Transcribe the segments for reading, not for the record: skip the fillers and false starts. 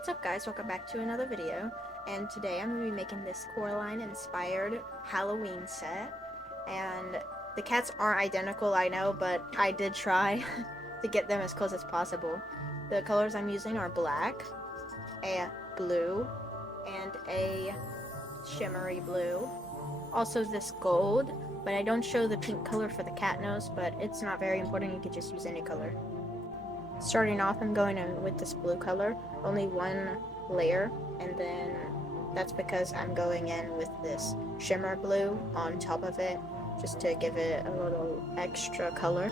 What's up guys, welcome back to another video, and today I'm going to be making this Coraline inspired Halloween set, and the cats aren't identical, I know, but I did try to get them as close as possible. The colors I'm using are black, a blue, and a shimmery blue. Also this gold, but I don't show the pink color for the cat nose, but it's not very important, you could just use any color. Starting off, I'm going in with this blue color, only one layer, and then that's because I'm going in with this shimmer blue on top of it, just to give it a little extra color.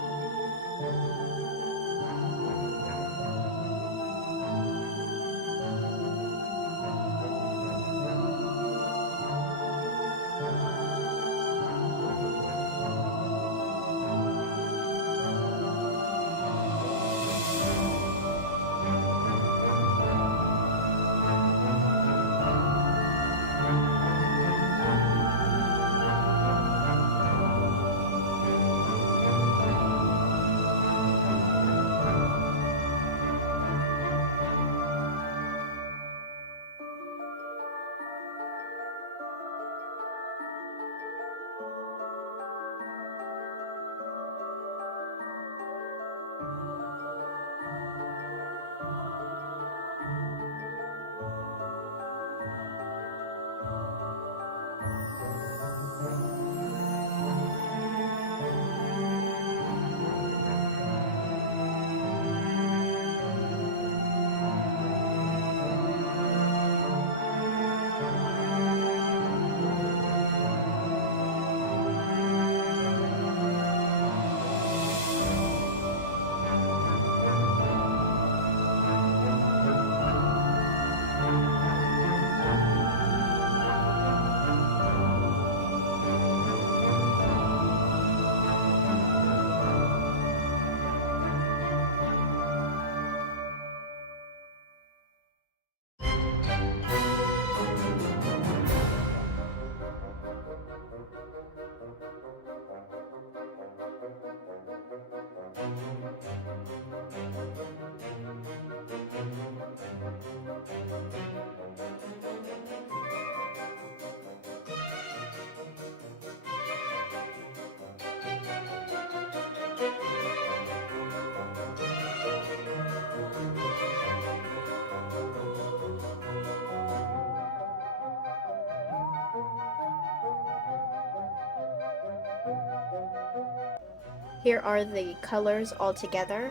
Here are the colors all together,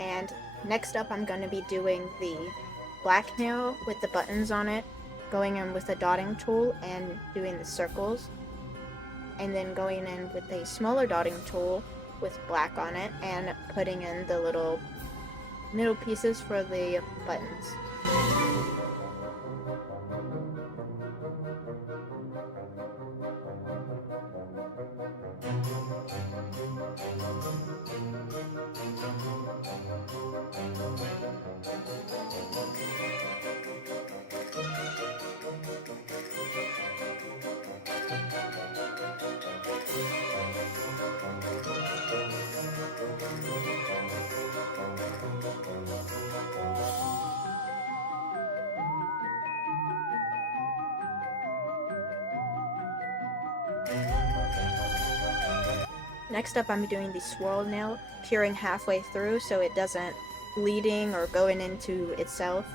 and next up I'm going to be doing the black nail with the buttons on it, going in with the dotting tool and doing the circles, and then going in with a smaller dotting tool with black on it and putting in the little middle pieces for the buttons. Next up, I'm doing the swirl nail, curing halfway through so it doesn't bleeding or going into itself.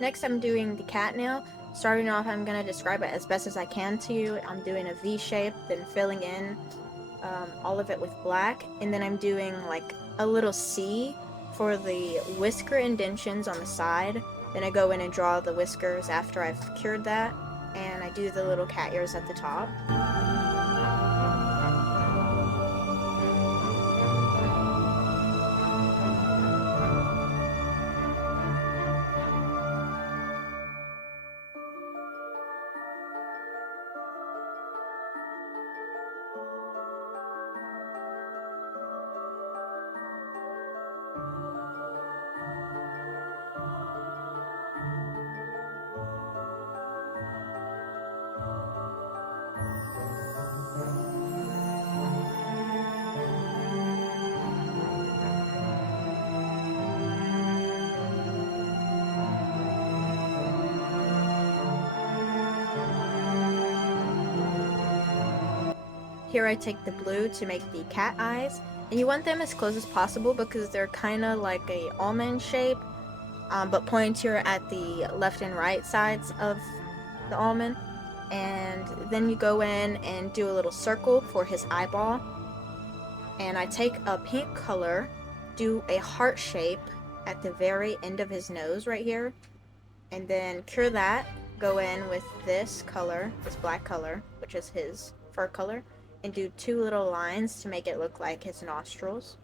Next, I'm doing the cat nail. Starting off, I'm going to describe it as best as I can to you. I'm doing a V shape, then filling in all of it with black, and then I'm doing like a little C for the whisker indentions on the side. Then I go in and draw the whiskers after I've cured that, and I do the little cat ears at the top. Here I take the blue to make the cat eyes, and you want them as close as possible because they're kind of like a almond shape, but pointier at the left and right sides of the almond. And then you go in and do a little circle for his eyeball, and I take a pink color, do a heart shape at the very end of his nose right here, and then cure that, go in with this color, this black color, which is his fur color, and do 2 little lines to make it look like his nostrils.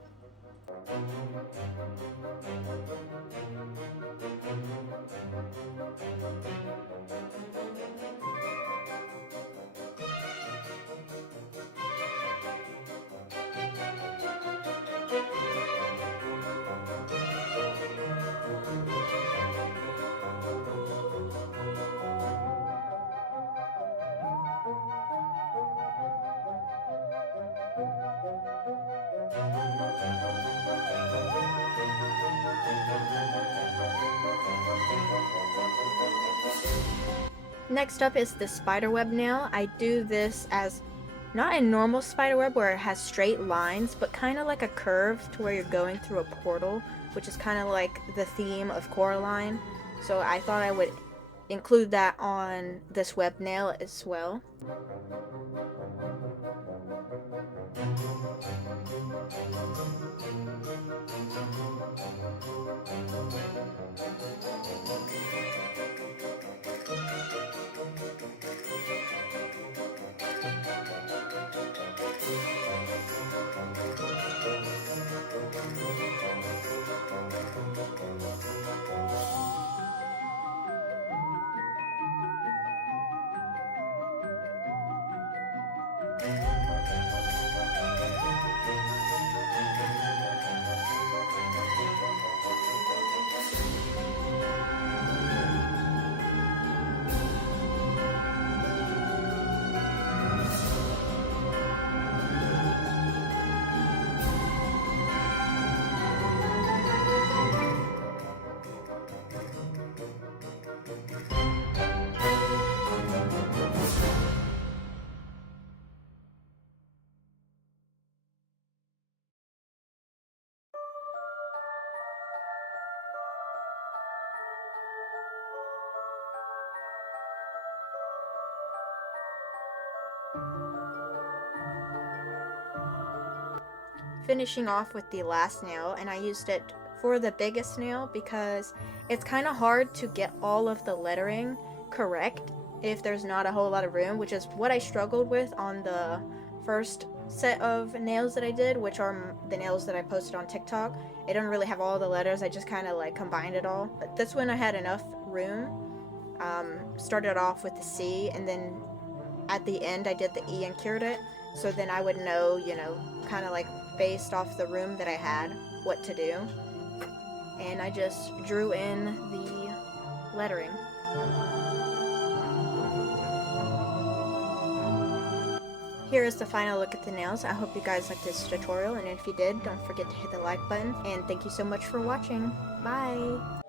Next up is the spiderweb nail. I do this as not a normal spiderweb where it has straight lines, but kind of like a curve to where you're going through a portal, which is kind of like the theme of Coraline. So I thought I would include that on this web nail as well. Finishing off with the last nail, and I used it for the biggest nail because it's kind of hard to get all of the lettering correct if there's not a whole lot of room, which is what I struggled with on the first set of nails that I did, which are the nails that I posted on TikTok. It didn't really have all the letters, I just kind of like combined it all. But this one I had enough room. Started off with the C, and then at the end I did the E and cured it, so then I would know, kind of like based off the room that I had, what to do. And I just drew in the lettering. Here is the final look at the nails. I hope you guys liked this tutorial, and if you did, don't forget to hit the like button, and thank you so much for watching. Bye!